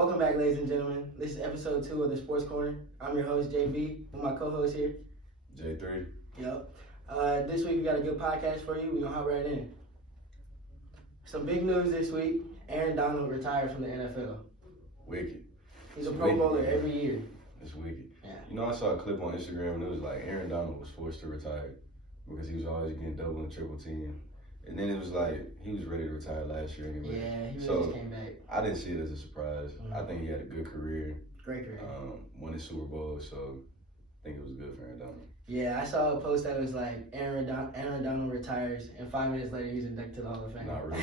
Welcome back, ladies and gentlemen. This is episode 2 of the Sports Corner. I'm your host, JB, with my co-host here. J3. Yep. This week we got a good podcast for you. We're going to hop right in. Some big news this week. Aaron Donald retires from the NFL. Wicked. He's a Pro Bowler every year. It's wicked. Yeah. You know, I saw a clip on Instagram and it was like Aaron Donald was forced to retire because he was always getting double and triple team. And then it was like he was ready to retire last year anyway. Yeah, he so just came back. I didn't see it as a surprise. Mm-hmm. I think he had a good career. Great career. Won the Super Bowl, so I think it was good for Aaron Donald. Yeah, I saw a post that was like Aaron Donald retires, and 5 minutes later he's inducted to the Hall of Fame. Not real.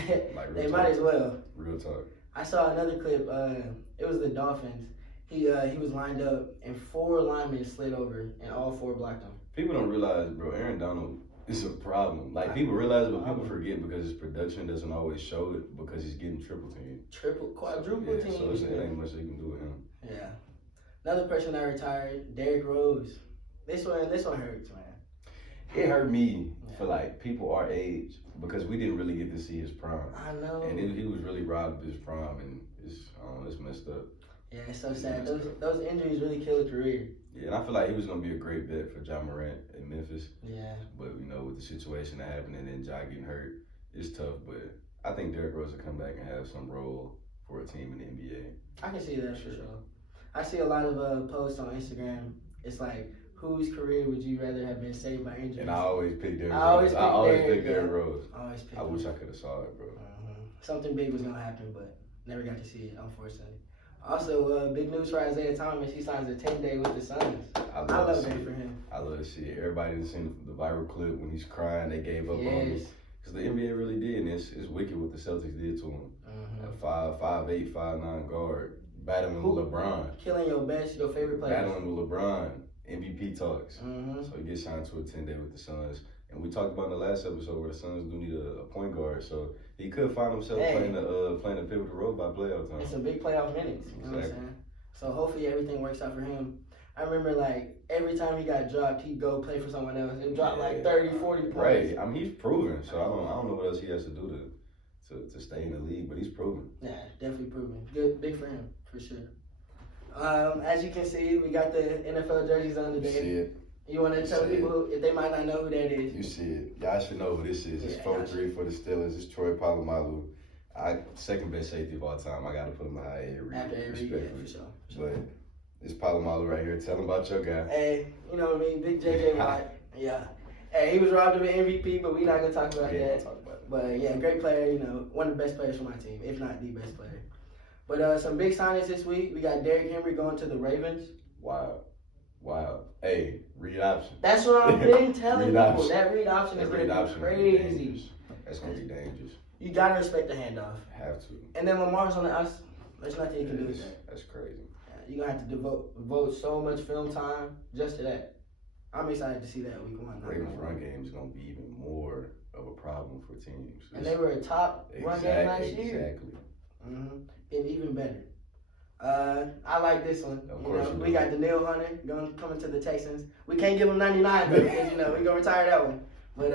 They talk. might as well. Real talk. I saw another clip. It was the Dolphins. He was lined up, and 4 linemen slid over, and all 4 blocked him. People don't realize, bro, Aaron Donald is a problem. Like, people realize it, but people forget because his production doesn't always show it because he's getting triple team. Quadruple team. So it ain't much they can do with him. Yeah. Another person that retired, Derrick Rose. This one hurts, man. It hurt me for like people our age because we didn't really get to see his prime. I know. And he was really robbed of his prime, and it's messed up. Yeah, it's so sad. Those injuries really kill a career. Yeah, and I feel like he was gonna be a great bet for Ja Morant in Memphis. Yeah. But you know, with the situation that happened and then Ja getting hurt, it's tough. But I think Derrick Rose will come back and have some role for a team in the NBA. I can see that for sure. I see a lot of posts on Instagram. It's like, whose career would you rather have been saved by injuries? And I always pick Derrick Rose. I always pick Derrick Rose. I wish I could have saw it, bro. Something big was gonna happen, but never got to see it, unfortunately. Also, big news for Isaiah Thomas. He signs a 10-day with the Suns. I love that for him. I love to see it. Everybody has seen the viral clip when he's crying. They gave up on him. Because the NBA really did, and it's wicked what the Celtics did to him. A 5'8", 5'9" guard, battling with LeBron. Killing your favorite player. Battling with LeBron. MVP talks. So he gets signed to a 10-day with the Suns. And we talked about in the last episode where the Suns do need a point guard. So he could find himself playing a pivotal role by playoff time. It's a big playoff minutes. You know what I'm saying? So hopefully everything works out for him. I remember, like, every time he got dropped, he'd go play for someone else. It dropped like 30, 40 points. Right. I mean, he's proven. So I don't know what else he has to do to stay in the league, but he's proven. Yeah, definitely proven. Good, big for him, for sure. As you can see, we got the NFL jerseys on today. You see it. You want to tell people if they might not know who that is? You see it. Y'all should know who this is. It's 4-3 for the Steelers. It's Troy Polamalu. Second best safety of all time. I got to put him high After every year, for sure. But it's Polamalu right here. Tell him about your guy. Hey, you know what I mean? Big JJ Watt. Yeah. Hey, he was robbed of an MVP, but we're not going to talk about that. But yeah, great player, you know, one of the best players for my team, if not the best player. But some big signings this week. We got Derrick Henry going to the Ravens. Wow. Hey, read option. That's what I've been telling people. Option. That read option is going to be crazy. That's going to be dangerous. You got to respect the handoff. Have to. And then Lamar's on the us. There's nothing you can do with that. That's crazy. You're going to have to devote so much film time just to that. I'm excited to see that week 1. Ravens' run game is going to be even more of a problem for teams. And they were a top run game last year. Exactly. And even better. I like this one. We got Danielle Hunter coming to the Texans. We can't give him 99 though, because we're gonna retire that one. But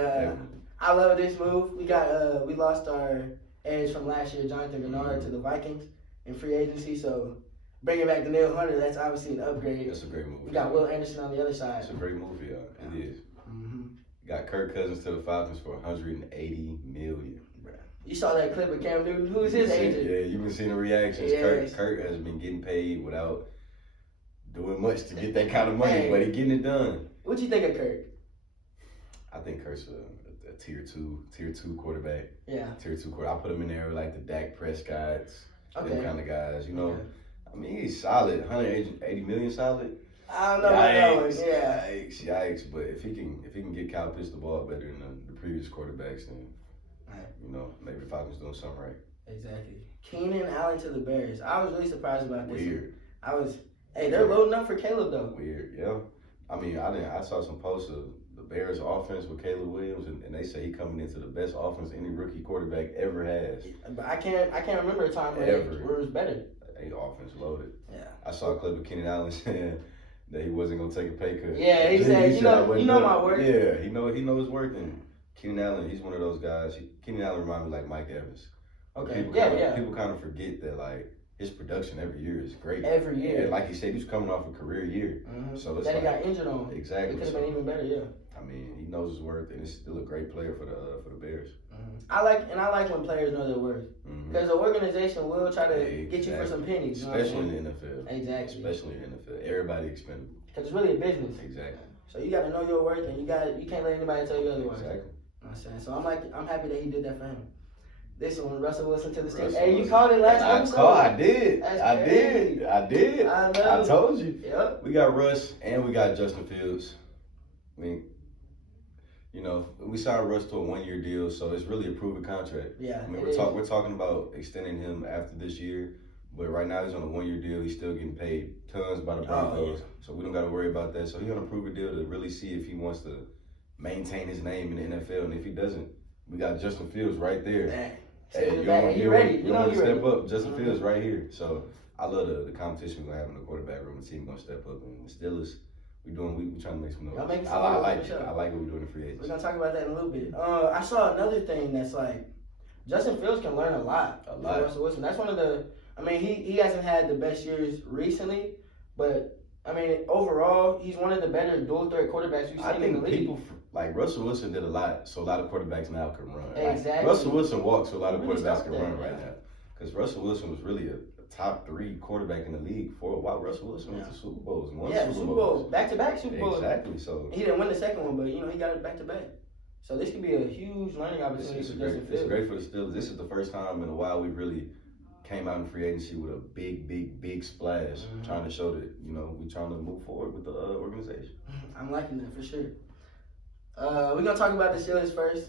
I love this move. We lost our edge from last year, Jonathan Bernard, to the Vikings in free agency. So bringing back Danielle Hunter, that's obviously an upgrade. That's a great move. We got Will Anderson on the other side. It's a great move, yeah. It is. Got Kirk Cousins to the Falcons for $180 million. You saw that clip of Cam Newton. Who's his agent? Yeah, you've been seeing the reactions. Yes. Kirk has been getting paid without doing much to get that kind of money, but he's getting it done. What you think of Kirk? I think Kirk's a tier two quarterback. Yeah. Tier 2 quarterback. I put him in there with like the Dak Prescotts, them kind of guys. You know, I mean, he's solid. $180 million solid. I don't know about that one. Yeah. Yikes! But if he can get Kyle Pitts the ball better than the previous quarterbacks, then you know maybe the Falcons doing something right. Exactly. Keenan Allen to the Bears. I was really surprised about this. Weird. They're loading up for Caleb though. Weird. Yeah. I mean, I saw some posts of the Bears offense with Caleb Williams, and they say he coming into the best offense any rookie quarterback ever has. But I can't remember a time where it was better. They offense loaded. Yeah. I saw a clip of Keenan Allen saying that he wasn't gonna take a pay cut. Yeah, he said, you know my work. Yeah, he know his work. And Keenan Allen, he's one of those guys. Keenan Allen reminds me like Mike Evans. Okay. People kind of forget that like his production every year is great. Every year. And like you said, he's coming off a career year. So it's he got injured on. Exactly. It could have been even better, yeah. I mean, he knows his worth, and he's still a great player for the Bears. I like when players know their worth, because the organization will try to get you for some pennies, especially in the NFL. Exactly. Especially in the NFL, everybody expendable. Because it's really a business. Exactly. So you got to know your worth, and you can't let anybody tell you otherwise. Exactly. You know what I'm saying? So I'm happy that he did that for him. This one, Russell Wilson to the Steelers. Hey, you called it last episode. I did. I did. I told you. Yep. We got Russ and we got Justin Fields. I mean, we signed Russ to a 1-year deal, so it's really a proven contract. Yeah. I mean, we're talking about extending him after this year, but right now he's on a 1-year deal. He's still getting paid tons by the Broncos, so we don't got to worry about that. So he's on a proven deal to really see if he wants to maintain his name in the NFL, and if he doesn't, we got Justin Fields right there. Dang. Hey, you want to step up? Justin Fields right here. So I love the competition we're having in the quarterback room. The team gonna step up, and the Steelers, we trying to make some noise. I like it. I like what we're doing in free agency. We're gonna talk about that in a little bit. I saw another thing that's like Justin Fields can learn a lot. From Russell Wilson. That's one of the. I mean, he hasn't had the best years recently, but I mean overall he's one of the better dual threat quarterbacks we've seen in the league. Like Russell Wilson did a lot, so a lot of quarterbacks now can run. Exactly. Like, Russell Wilson walks, so a lot of quarterbacks can run right now. Because Russell Wilson was really a top 3 quarterback in the league for a while. Russell Wilson went to Super Bowls and won Super Bowls. Back-to-back Super Bowls. Exactly. So he didn't win the second one, but he got it back-to-back. So this could be a huge learning opportunity for Justin Fields. It's great for the Steelers. This is the first time in a while we really came out in free agency with a big splash, trying to show that we're trying to move forward with the organization. I'm liking that for sure. We're going to talk about the Steelers first.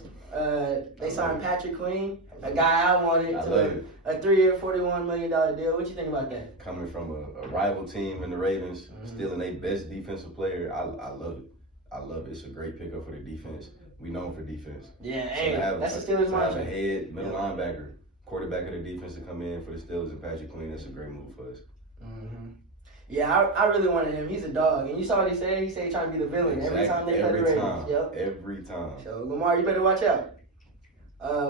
They signed Patrick Queen, a guy I wanted, to a 3-year, $41 million deal. What you think about that? Coming from a rival team in the Ravens, stealing their best defensive player, I love it. I love it. It's a great pickup for the defense. We known for defense. Yeah, that's the Steelers' mantra. Have a head, middle linebacker, quarterback of the defense to come in for the Steelers and Patrick Queen, that's a great move for us. Yeah, I really wanted him. He's a dog. And you saw what he said? He said he's trying to be the villain every time they play the Ravens. Yep. Every time. So, Lamar, you better watch out.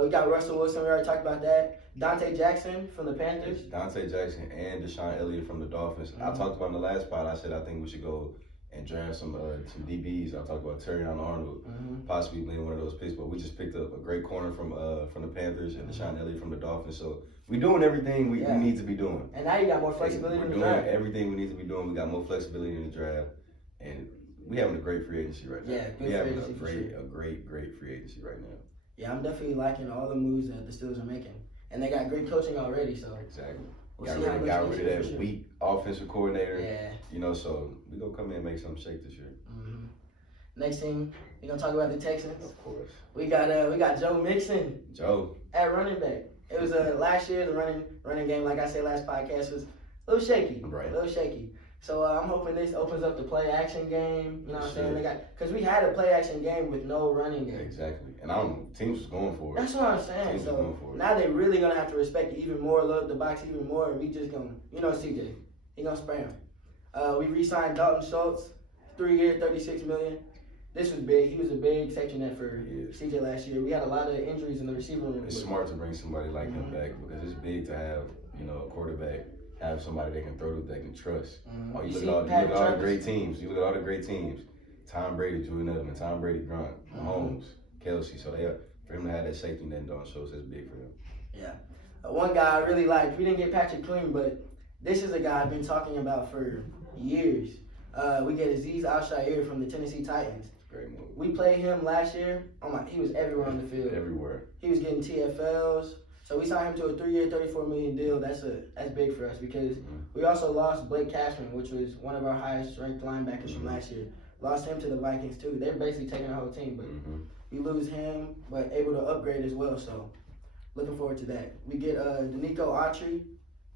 We got Russell Wilson. We already talked about that. Dante Jackson from the Panthers. Dante Jackson and Deshaun Elliott from the Dolphins. I talked about in the last pod. I said I think we should go and draft some DBs. I talked about Terrion Arnold possibly being one of those picks, but we just picked up a great corner from the Panthers and Deshaun Elliott from the Dolphins. So we're doing everything we need to be doing. And now you got more flexibility in the draft. We're doing everything we need to be doing. We got more flexibility in the draft, and we having a great free agency right now. Yeah, we having a great free agency right now. Yeah, I'm definitely liking all the moves that the Steelers are making, and they got great coaching already. So exactly. Got rid of that weak offensive coordinator. Yeah. So we're going to come in and make something shake this year. Next thing, we're going to talk about the Texans. Of course. We got Joe Mixon. Joe. At running back. It was last year, the running game, like I said last podcast, was a little shaky. Right. A little shaky. So I'm hoping this opens up the play action game. You know what I'm saying? Because we had a play action game with no running game. Exactly. And teams was going for it. That's what I'm saying. So now they really gonna have to respect it even more, load the box even more, and we just gonna, CJ, he gonna spray him. We re-signed Dalton Schultz, 3-year, $36 million. This was big. He was a big safety net for CJ last year. We had a lot of injuries in the receiver room. It's smart to bring somebody like him back because it's big to have, a quarterback. Have somebody they can throw to, they can trust. You look at all the great teams. Tom Brady, Julian Edelman, Tom Brady, Grunt, Mahomes, Kelsey. So for him to have that safety net on shows that's big for him. Yeah. One guy I really liked, we didn't get Patrick Queen, but this is a guy I've been talking about for years. We get Azeez Al-Shaair from the Tennessee Titans. Great move. We played him last year. He was everywhere on the field. Everywhere. He was getting TFLs. So we signed him to a 3-year, $34 million deal. That's big for us because we also lost Blake Cashman, which was one of our highest ranked linebackers from last year. Lost him to the Vikings too. They're basically taking our whole team, but we lose him, but able to upgrade as well. So looking forward to that. We get Danico Autry,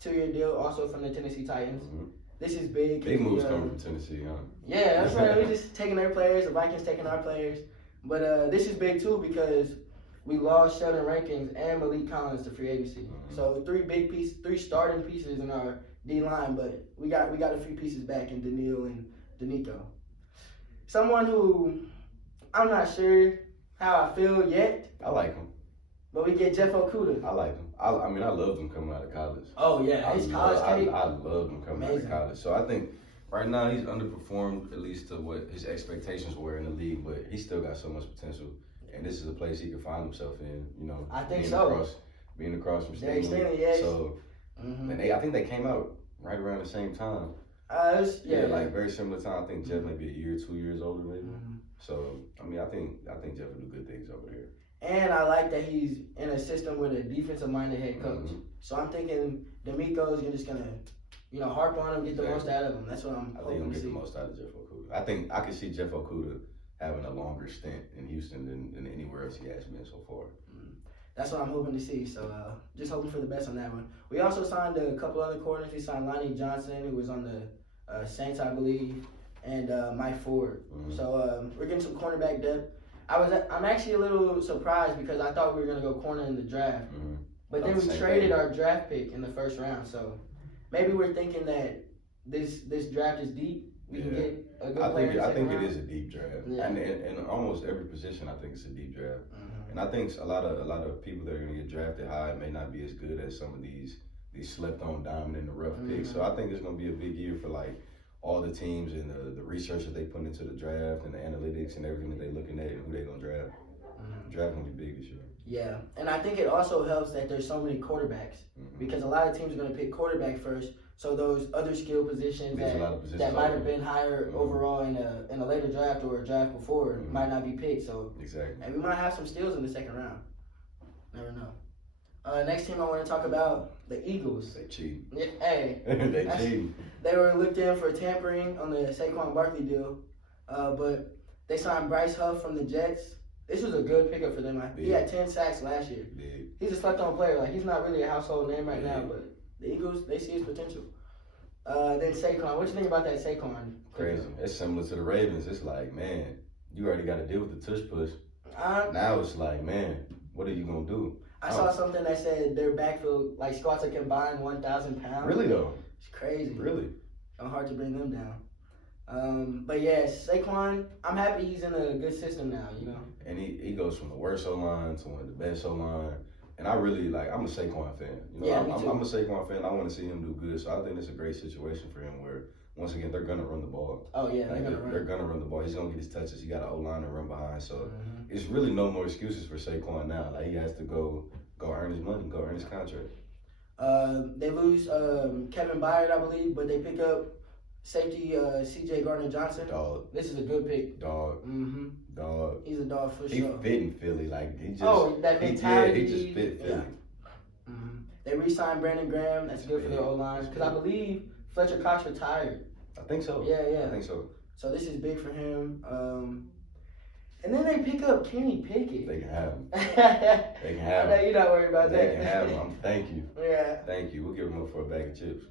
2-year deal, also from the Tennessee Titans. This is big. Big moves coming from Tennessee, huh? Yeah, that's right. We're just taking their players. The Vikings taking our players. But this is big too because we lost Sheldon Rankins and Malik Collins to free agency. So 3 starting pieces in our D line, but we got a few pieces back in Daniil and Danico. Someone who I'm not sure how I feel yet. I like him. But we get Jeff Okudah. I like him. I mean, I loved him coming out of college. Oh yeah, his college tape. I loved him coming out of college. So I think right now he's underperformed at least to what his expectations were in the league, but he still got so much potential. And this is a place he can find himself in. You know, I think so. Being across from Derek Stingley. Stingley, yes. So, and I think they came out right around the same time. Like very similar time. I think Jeff maybe a year, 2 years older, maybe. So I mean, I think Jeff will do good things over there. And I like that he's in a system with a defensive-minded head coach. So I'm thinking DeMeco's just gonna, harp on him, get the most out of him. That's what I'm hoping to see. I think he'll get the most out of Jeff Okudah. I think I can see Jeff Okudah having a longer stint in Houston than anywhere else he has been so far. That's what I'm hoping to see. So just hoping for the best on that one. We also signed a couple other corners. We signed Lonnie Johnson, who was on the Saints, I believe, and Mike Ford. So we're getting some cornerback depth. I'm actually a little surprised because I thought we were gonna go corner in the draft, but then we traded our draft pick in the first round. So maybe we're thinking that this draft is deep. We can get a good player. I think it is a deep draft, and almost every position I think it's a deep draft. And I think a lot of people that are gonna get drafted high may not be as good as some of these slept on diamond in the rough picks. So I think it's gonna be a big year for like all the teams and the research that they put into the draft and the analytics and everything that they're looking at and who they're going to draft. Draft going to be big this year. Yeah, and I think it also helps that there's so many quarterbacks because a lot of teams are going to pick quarterback first. So those other skill positions that might have been higher overall in a later draft or a draft before might not be picked. So and we might have some steals in the second round. Never know. Next team I want to talk about, the Eagles. They cheat. Yeah, hey. They cheat. They were looked in for tampering on the Saquon Barkley deal, but they signed Bryce Huff from the Jets. This was a good pickup for them. He had 10 sacks last year. He's a slept-on player. Like, he's not really a household name right now, but the Eagles, they see his potential. Then Saquon. What do you think about that Saquon? Crazy. It's similar to the Ravens. It's like, man, you already got to deal with the tush push. Now it's like, man, what are you going to do? I saw something that said their backfield, like, squats are combined 1,000 pounds. Really, though? It's crazy. Really? So hard to bring them down. But yeah, Saquon, I'm happy he's in a good system now, And he goes from the worst O-line to one of the best O-line. And I really, I'm a Saquon fan. Me too. I'm a Saquon fan. I want to see him do good. So I think it's a great situation for him where, once again, they're going to run the ball. Oh, yeah, they're going to run the ball. He's going to get his touches. He got an O-line to run behind. So it's really no more excuses for Saquon now. Like, he has to go earn his money, go earn his contract. They lose Kevin Byard, I believe, but they pick up safety C.J. Gardner-Johnson. Dog. This is a good pick. Dog. Dog. He's a dog for sure. He fit in Philly. Like, he just. That mentality. He just fit Philly. Yeah. They re-signed Brandon Graham. That's good for their O-line. Because I believe Fletcher Cox retired. I think so. Yeah. I think so. So this is big for him. And then they pick up Kenny Pickett. They can have him. They can have him. I know you're not worried about that. They can have him. Thank you. Yeah. Thank you. We'll give him up for a bag of chips.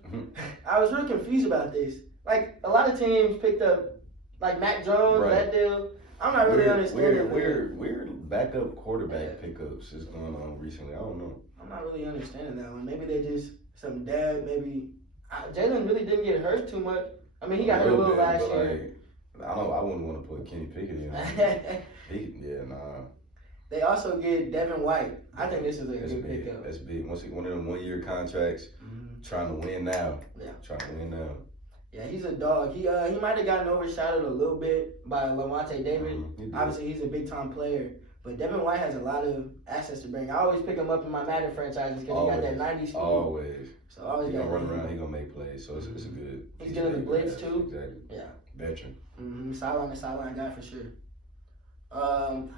I was really confused about this. Like, a lot of teams picked up, like, Mac Jones, that deal. I'm not really understanding. Weird backup quarterback pickups is going on recently. I don't know. I'm not really understanding that one. Maybe they just some dad. Maybe Jalen really didn't get hurt too much. I mean, he got hurt a little last year. I wouldn't want to put Kenny Pickett in. Nah. They also get Devin White. I think this is a good pickup. That's big. Once one of them 1-year contracts, trying to win now. Yeah. Trying to win now. Yeah, he's a dog. He might have gotten overshadowed a little bit by Lavonte David. Obviously, he's a big time player. But Devin White has a lot of assets to bring. I always pick him up in my Madden franchises because he got that 90 speed. Always. So always he's gonna run around. He's gonna make plays. So it's a good. He's getting the blitz too. Exactly. Yeah. Veteran. Sideline guy for sure. Then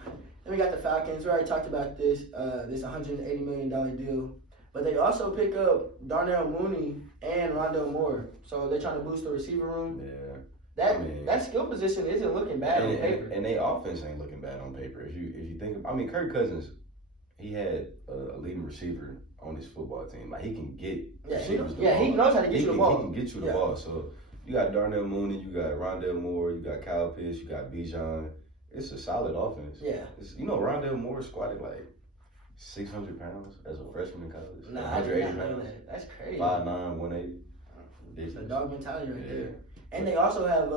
we got the Falcons. We already talked about this $180 million deal. But they also pick up Darnell Mooney and Rondale Moore. So they're trying to boost the receiver room. Yeah. That skill position isn't looking bad on paper. And their offense ain't looking bad on paper. If you think, Kirk Cousins, he had a leading receiver on his football team. Like, he can get receivers the ball. He knows how to get you the ball. He can get you the ball. So you got Darnell Mooney, you got Rondale Moore, you got Kyle Pitts, you got Bijan. It's a solid offense. Yeah. Rondale Moore squatted like 600 pounds as a freshman in college. Nah, I did not know that. That's crazy. 5'9", 180. It's a dog mentality right there. And they also have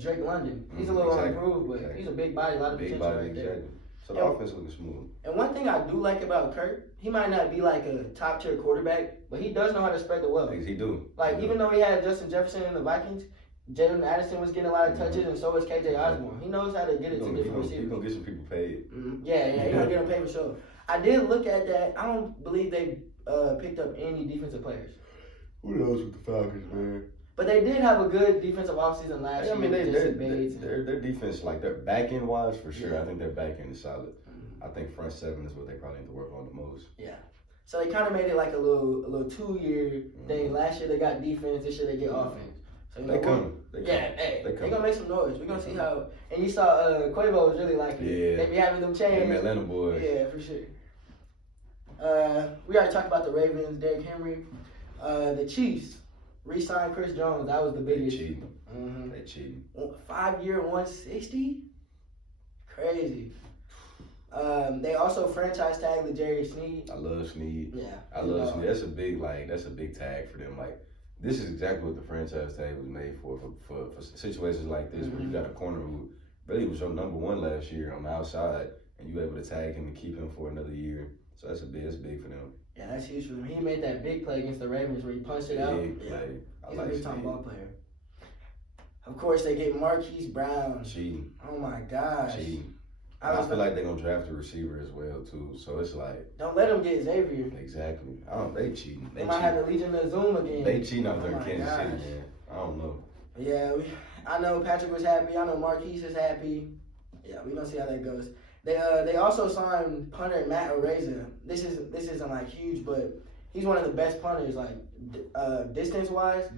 Drake London. He's a little unimproved, but he's a big body, a lot of potential right there. So the offense looking smooth. And one thing I do like about Kirk, he might not be like a top tier quarterback, but he does know how to spread the wealth. He do. Like even though he had Justin Jefferson in the Vikings, Jalen Addison was getting a lot of touches, and so was KJ Osborne. He knows how to get it to different receivers. He's gonna get some people paid. Yeah, he's gonna get them paid for sure. I did look at that. I don't believe they picked up any defensive players. Who knows with the Falcons, man? But they did have a good defensive offseason last year. I mean, their defense, like their back end wise, for sure. Yeah. I think their back end is solid. I think front seven is what they probably need to work on the most. Yeah. So they kind of made it like a little 2-year thing. Last year they got defense. This year they get offense. So you know, They gonna make some noise. We're gonna see how. And you saw Quavo was really like it. Yeah. They be having them chains. Yeah, Atlanta boys. Yeah, for sure. We already talked about the Ravens, Derrick Henry. The Chiefs re-signed Chris Jones. That was the biggest. They cheating. They cheating. 5-year, $160. Crazy. They also franchise tagged L'Jarius Sneed. I love Sneed. Yeah. I love Sneed. That's a big tag for them. Like, this is exactly what the franchise tag was made for situations like this, where you got a corner who really was your number one last year on the outside, and you were able to tag him and keep him for another year. So that's big for them. Yeah, that's huge for them. He made that big play against the Ravens where he punched it out. Big play. He's a big-time ball player. Of course, they get Marquise Brown. Cheating. Oh, my gosh. Cheating. I feel like they're going to draft a receiver as well, too. So it's like... Don't let them get Xavier. Exactly. They cheating. They might have the Legion of Zoom again. They cheating out there in Kansas City, man. I don't know. Yeah, I know Patrick was happy. I know Marquise is happy. Yeah, we're going to see how that goes. They also signed punter Matt Araiza. This isn't like huge, but he's one of the best punters, like distance wise.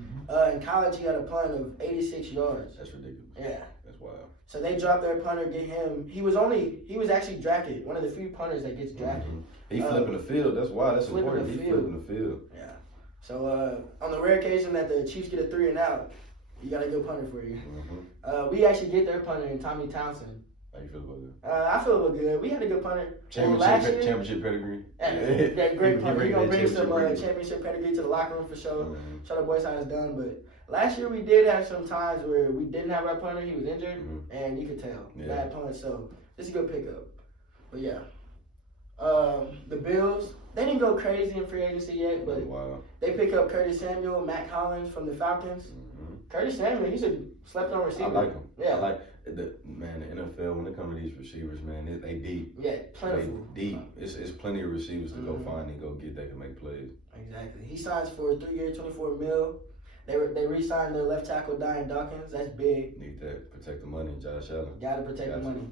In college, he had a punt of 86 yards. That's ridiculous. Yeah, that's wild. So they dropped their punter, get him. He was actually drafted, one of the few punters that gets drafted. He flipping the field. That's why. That's important. He flipping the field. Yeah. So on the rare occasion that the Chiefs get a 3 and out, you got a good punter for you. We actually get their punter in Tommy Townsend. How you feel about that? I feel good. We had a good punter. Championship pedigree. Yeah, great punter. He's going to bring some championship pedigree to the locker room for sure. Show the boys how it's done. But last year we did have some times where we didn't have our punter. He was injured, and you could tell. Bad punch. So this is a good pickup. But yeah. The Bills, they didn't go crazy in free agency yet, but they pick up Curtis Samuel, Matt Collins from the Falcons. Curtis Samuel, he's a slept-on receiver. I like him. Yeah. I like the NFL, when it comes to these receivers, man, they deep. Yeah, plentiful. They deep. It's plenty of receivers to go find and go get that can make plays. Exactly. He signs for a 3-year, $24 million. They re-signed their left tackle, Dion Dawkins. That's big. Need that. Protect the money, Josh Allen. Gotta protect the money.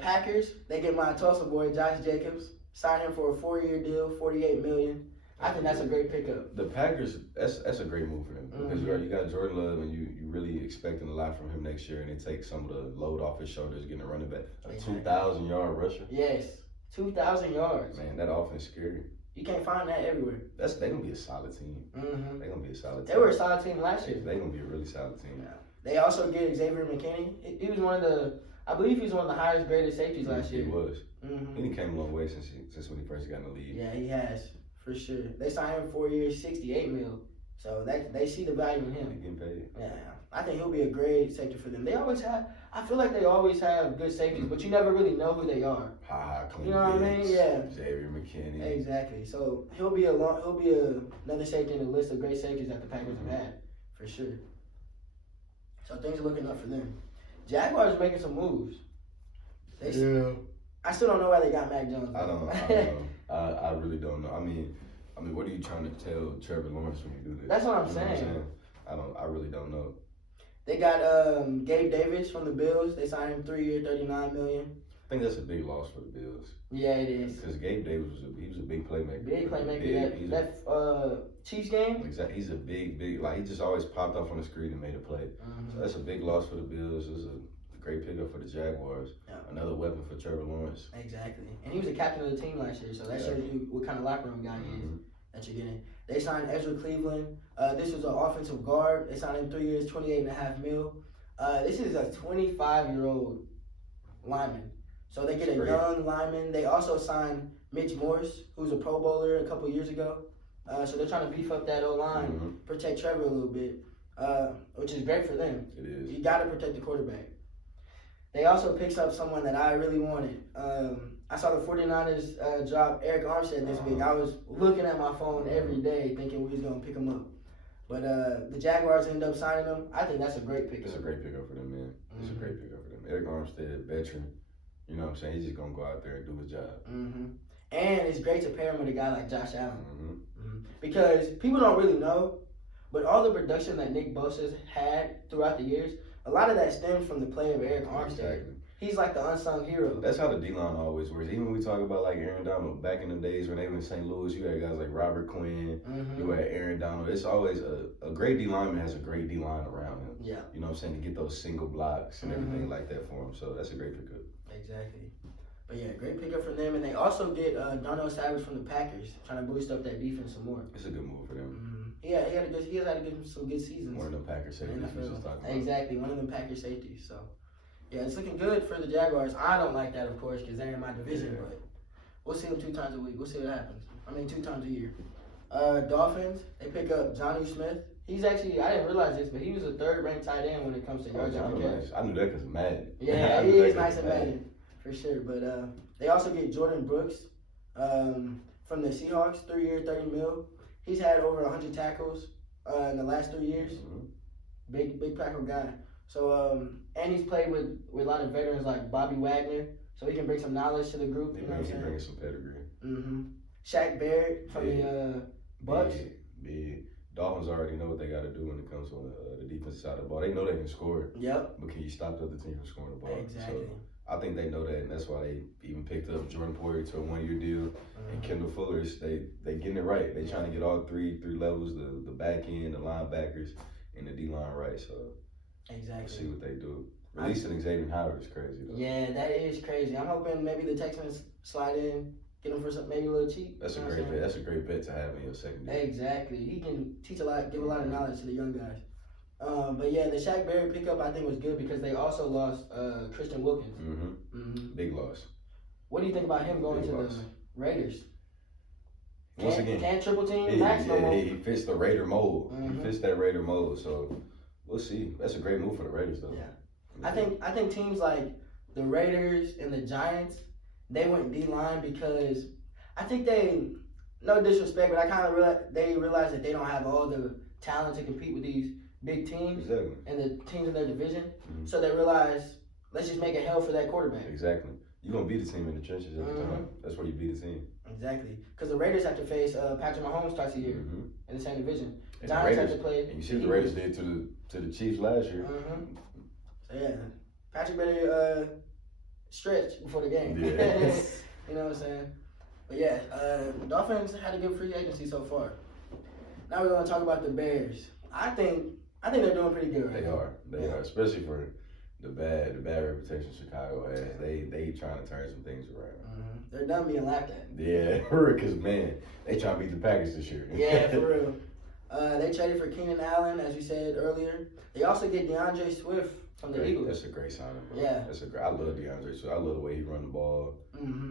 Packers, they get my Tulsa boy, Josh Jacobs. Signed him for a 4-year deal, $48 million. I think that's a great pickup. The Packers, that's a great move for them because you got Jordan Love and you really expecting a lot from him next year, and they take some of the load off his shoulders, getting a running back, a 2,000-yard rusher. Yes, 2,000 yards. Man, that offense is scary. You can't find that everywhere. They're gonna be a solid team. They're gonna be a solid team. They were a solid team last year. They're gonna be a really solid team. Yeah. They also get Xavier McKinney. He was I believe he's one of the highest graded safeties last year. He was. He came a long way since when he first got in the league. Yeah, he has. For sure. They signed him 4 years, $68 million. So they see the value in him. He's getting paid. Yeah. I think he'll be a great safety for them. I feel like they always have good safeties, but you never really know who they are. Clean. You know what I mean? Yeah. Xavier McKinney. Exactly. So he'll be another safety in the list of great safeties that the Packers have had, for sure. So things are looking up for them. Jaguars are making some moves. I still don't know why they got Mac Jones. I don't know. I really don't know. I mean, what are you trying to tell Trevor Lawrence when you do this? That's what I'm saying. I really don't know. They got Gabe Davis from the Bills. They signed him 3-year, $39 million. I think that's a big loss for the Bills. Yeah, it is. Because Gabe Davis was a big playmaker. Big playmaker. That Chiefs game. Exactly. He's a big. He just always popped off on the screen and made a play. So that's a big loss for the Bills. It's a great pickup for the Jaguars. Yeah. Another weapon for Trevor Lawrence. Exactly. And he was the captain of the team last year, so that shows you what kind of locker room guy he is that you're getting. They signed Ezra Cleveland. This was an offensive guard. They signed him 3 years, $28.5 million. This is a 25-year-old lineman. So they get a young lineman. They also signed Mitch Morse, who's a Pro Bowler a couple years ago. So they're trying to beef up that O-line, protect Trevor a little bit, which is great for them. It is. You got to protect the quarterback. They also picked up someone that I really wanted. I saw the 49ers drop Eric Armstead this week. I was looking at my phone every day thinking we was going to pick him up. But the Jaguars ended up signing him. I think that's a great pickup. It's a great pickup for them, man. It's a great pickup for them. Eric Armstead, veteran. You know what I'm saying? He's just going to go out there and do his job. And it's great to pair him with a guy like Josh Allen. Because people don't really know, but all the production that Nick Bosa's had throughout the years, a lot of that stems from the play of Eric Armstead. Exactly. He's like the unsung hero. That's how the D-line always works. Even when we talk about like Aaron Donald, back in the days when they were in St. Louis, you had guys like Robert Quinn, you had Aaron Donald. It's always a great D-lineman has a great D-line around him. Yeah. You know what I'm saying? To get those single blocks and everything like that for him. So that's a great pickup. Exactly. But yeah, great pickup from them. And they also get Darnell Savage from the Packers, trying to boost up that defense some more. It's a good move for them. He has had some good seasons. One of them Packers safeties we was just talking about. Exactly, one of them Packers safeties. So, yeah, it's looking good for the Jaguars. I don't like that, of course, because they're in my division, but we'll see them 2 times a week. We'll see what happens. 2 times a year. Dolphins, they pick up Jonnu Smith. He's actually, I didn't realize this, but he was a 3rd-ranked tight end when it comes to yards after catch. I knew that because of Madden. Yeah, he is nice and Madden, for sure. But they also get Jordan Brooks from the Seahawks, 3-year, $30 million. He's had over 100 tackles in the last 3 years. Big tackle guy. So, and he's played with a lot of veterans like Bobby Wagner, so he can bring some knowledge to the group. You know what I'm saying? He brings some pedigree. Shaq Barrett from the Bucks. Big. Dolphins already know what they got to do when it comes on the defensive side of the ball. They know they can score. Yep. But can you stop the other team from scoring the ball? Exactly. So I think they know that, and that's why they even picked up Jordan Poyer to a 1-year deal. And Kendall Fuller's, they getting it right. They trying to get all three levels, the back end, the linebackers, and the D-line right. So exactly. We'll see what they do. Releasing Xavier Howard is crazy, though. Yeah, that is crazy. I'm hoping maybe the Texans slide in, get him for maybe a little cheap. That's a great bet. That's a great bet to have in your secondary. Exactly. He can teach a lot, give a lot of knowledge to the young guys. But yeah, the Shaq Barrett pickup I think was good because they also lost Christian Wilkins. Big loss. What do you think about him going to the Raiders? Once again, can't triple team Max no more. He fits the Raider mold. He fits that Raider mold. So we'll see. That's a great move for the Raiders, though. Yeah. I think teams like the Raiders and the Giants, they went D-line because I think they, no disrespect, but I kind of they realize that they don't have all the talent to compete with these big teams and the teams in their division. So they realize, let's just make it hell for that quarterback. Exactly. You're going to beat the team in the trenches every time. That's where you beat the team. Exactly. Because the Raiders have to face Patrick Mahomes twice a year in the same division. And Giants have to play. And you see what the Raiders did to the Chiefs last year. So yeah, Patrick better stretch before the game. Yeah. You know what I'm saying? But yeah, Dolphins had a good free agency so far. Now we're going to talk about the Bears. I think they're doing pretty good right now. They are, especially for the bad reputation Chicago has. They trying to turn some things around. They're done being laughed at. Yeah, because man, they trying to beat the Packers this year. Yeah, for real. They traded for Keenan Allen, as we said earlier. They also get DeAndre Swift from the Eagles. That's a great signing, bro. Yeah. I love DeAndre Swift. I love the way he run the ball.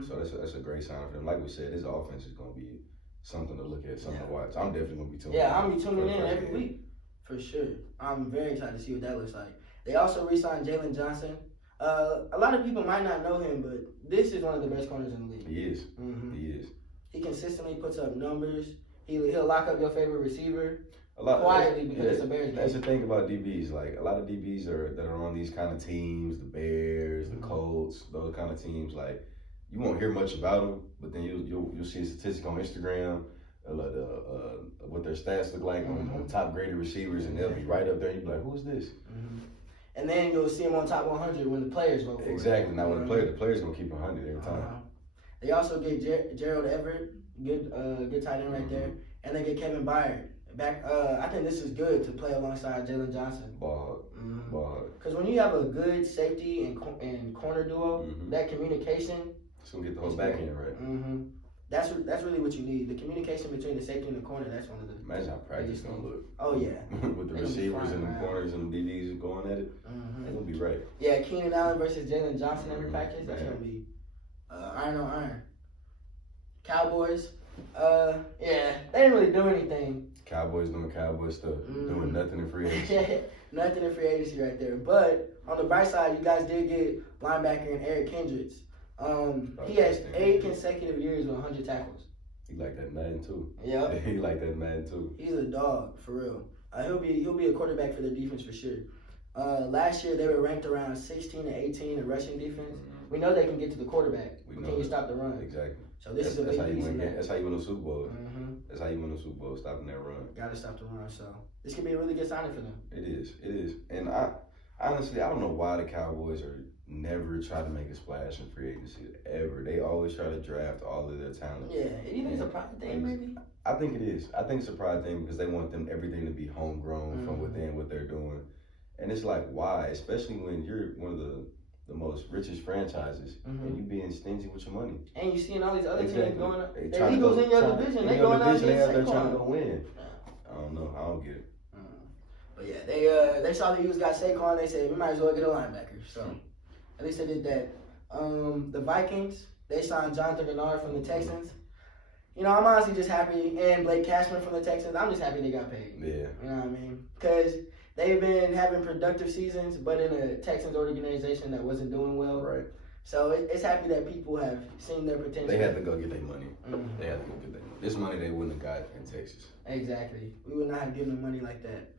So that's a great sign for them. Like we said, his offense is going to be something to look at, something to watch. I'm definitely going to be tuning in. Yeah, I'm going to be tuning in every week. For sure. I'm very excited to see what that looks like. They also re-signed Jalen Johnson. A lot of people might not know him, but this is one of the best corners in the league. He is. He is. He consistently puts up numbers. He'll lock up your favorite receiver quietly because it's a Bears game. That's the thing about DBs. Like, a lot of DBs that are on these kind of teams, the Bears, the Colts, those kind of teams, like, you won't hear much about them, but then you'll see a statistic on Instagram, what their stats look like on top graded receivers, and they'll be right up there, and you'll be like, who's this? And then you'll see him on top 100 when the players vote for it. Exactly. Now, when the players going to keep 100 every time. They also get Gerald Everett, good tight end right there, and they get Kevin Byard back. I think this is good to play alongside Jalen Johnson. Ball. Because when you have a good safety and corner duo, that communication, it's going to get the whole back end right. That's really what you need. The communication between the safety and the corner, that's one of the Imagine how practice going to look. Oh, yeah. With the receivers and the corners and the DBs going at it, they're going to be right. Yeah, Keenan Allen versus Jalen Johnson every practice, that's going to be iron on iron. Cowboys, Yeah, they didn't really do anything. Cowboys doing Cowboy stuff, doing nothing in free agency. Nothing in free agency right there. But on the bright side, you guys did get linebacker and Eric Kendricks. He has 8 consecutive years with 100 tackles. He like that man too. Yeah. He like that man too. He's a dog for real. He'll be a quarterback for their defense for sure. Last year they were ranked around 16 to 18 in rushing defense. We know they can get to the quarterback. Can you stop the run? Exactly. So this is a big piece of that. That's how you win a Super Bowl. Mm-hmm. That's how you win a Super Bowl, stopping that run. Gotta stop the run. So this could be a really good signing for them. It is. And I honestly don't know why the Cowboys are never try to make a splash in free agency ever. They always try to draft all of their talent. Yeah, you think it's a pride thing maybe? I think it is. I think it's a pride thing because they want everything to be homegrown from within what they're doing. And it's like, why? Especially when you're one of the most richest franchises and you being stingy with your money. And you seeing all these other teams going up. The Eagles in your division, they going out there there trying to go win. I don't know. I don't get it. But yeah, they saw the Eagles got Saquon. They said we might as well get a linebacker. So at least they did that. The Vikings, they signed Jonathan Gennard from the Texans. You know, I'm honestly just happy, and Blake Cashman from the Texans. I'm just happy they got paid. Yeah. You know what I mean? Because they've been having productive seasons, but in a Texans organization that wasn't doing well. Right. So it's happy that people have seen their potential. They had to go get their money. They had to go get their money. This money they wouldn't have got in Texas. Exactly. We would not have given them money like that.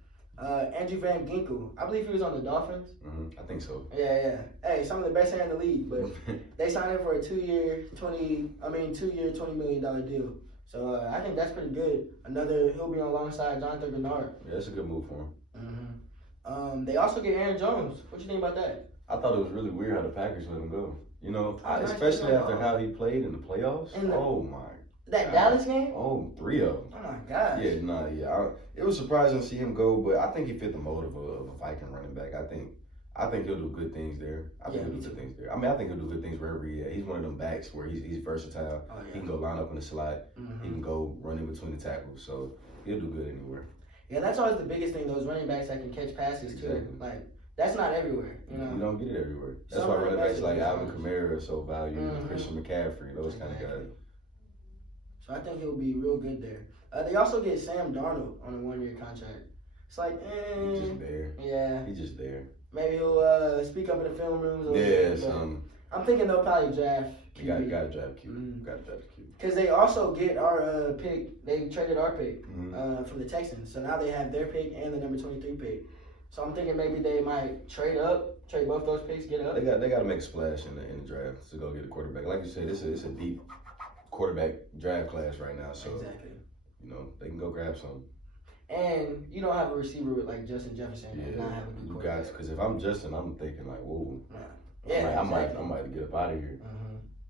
Andrew Van Ginkel, I believe he was on the Dolphins. I think so. Yeah. Hey, some of the best hair in the league, but they signed him for a 2-year, $20 million deal. So I think that's pretty good. He'll be alongside Jonathan Gennard. Yeah, that's a good move for him. They also get Aaron Jones. What you think about that? I thought it was really weird how the Packers let him go. You know, especially after how he played in the playoffs. Oh my. That Dallas game? Oh, 3 of them. Oh my gosh. Yeah. It was surprising to see him go, but I think he fit the mold of a Viking running back. I think he'll do good things there. I think he'll do good things wherever he is. He's one of them backs where he's versatile. Oh, yeah. He can go line up in the slot. He can go run in between the tackles. So he'll do good anywhere. Yeah, that's always the biggest thing. Those running backs that can catch passes too. Like that's not everywhere. You know, you don't get it everywhere. That's why running backs like Alvin Kamara are so valued. Christian McCaffrey, those kind of guys. So I think he'll be real good there. They also get Sam Darnold on a 1-year contract. It's like, he's just there. Yeah. He's just there. Maybe he'll speak up in the film rooms. I'm thinking they'll probably draft QB. Got to draft QB. Got to draft QB. Because they also get our pick. They traded our pick from the Texans. So now they have their pick and the number 23 pick. So I'm thinking maybe they might trade both those picks, get up. They got to make a splash in the draft to go get a quarterback. Like you said, it's a deep quarterback draft class right now. So exactly. You know, they can go grab some. And you don't have a receiver with like Justin Jefferson and not have a good quarterback. Because if I'm Justin, I'm thinking like, whoa. Yeah, I might get up out of here.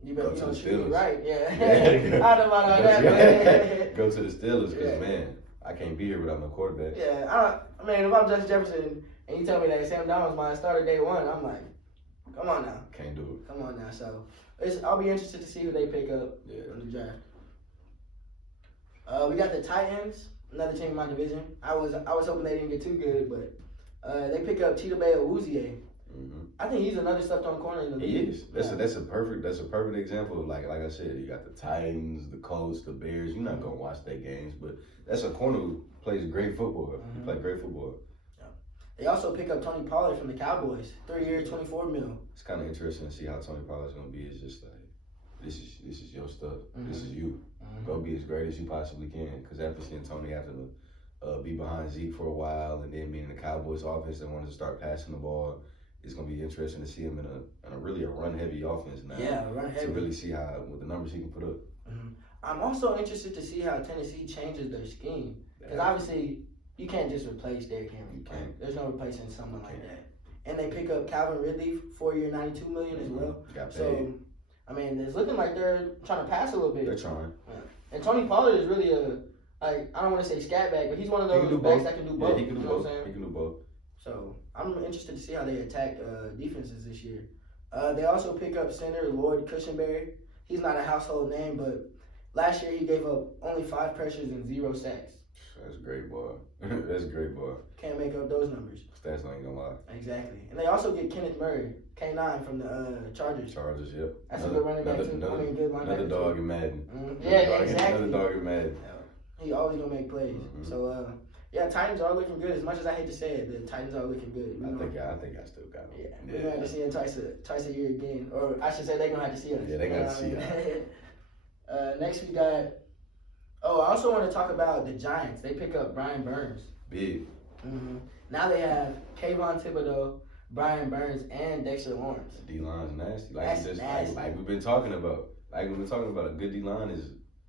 You better go to the Steelers. Right, yeah. I don't know about all that. Go to the Steelers because, man, I can't be here without no quarterback. Yeah, I mean, if I'm Justin Jefferson and you tell me that Sam Darnold's my starter day one, I'm like, come on now. Can't do it. Come on now. So I'll be interested to see who they pick up in the draft. We got the Titans, another team in my division. I was hoping they didn't get too good, but they pick up Chidobe Awuzie. I think he's another stepped-on corner in the league. He is. That's a perfect example. Like I said, you got the Titans, the Colts, the Bears. You're not gonna watch their games, but that's a corner who plays great football. He played great football. Yeah. They also pick up Tony Pollard from the Cowboys, 3-year, $24 million. It's kind of interesting to see how Tony Pollard's gonna be. It's just like this is your stuff. This is you. Go be as great as you possibly can. Because after seeing Tony having to be behind Zeke for a while, and then being in the Cowboys offense that wanted to start passing the ball. It's gonna be interesting to see him in a really run-heavy offense now. Yeah, run-heavy. To really see how with the numbers he can put up. I'm also interested to see how Tennessee changes their scheme because obviously you can't just replace Derrick Henry. You can't. There's no replacing someone like that. And they pick up Calvin Ridley, 4-year, $92 million as well. So I mean, it's looking like they're trying to pass a little bit. They're trying. Yeah. And Tony Pollard is really I don't want to say scat back, but he's one of those backs that can do both. Yeah, he can do both. He can do both. So I'm interested to see how they attack defenses this year. They also pick up center Lloyd Cushenberry. He's not a household name, but last year he gave up only 5 pressures and 0 sacks. That's great, boy. That's great, boy. Can't make up those numbers. Stats ain't gonna lie. Exactly. And they also get Kenneth Murray, K9 from the Chargers. Chargers, yep. That's a good running back too. Good linebacker. Another dog in Madden. Yeah, exactly. Another dog in Madden. He always gonna make plays. So yeah, Titans are looking good. As much as I hate to say it, the Titans are looking good. I think I still got them. Yeah, we're gonna have to see them twice a year again, or I should say they're gonna have to see us. Yeah, they got to see us. Next we got. Oh, I also want to talk about the Giants. They pick up Brian Burns. Big. Now they have Kayvon Thibodeau, Brian Burns, and Dexter Lawrence. The D-line's nasty. That's nasty. Like we've been talking about.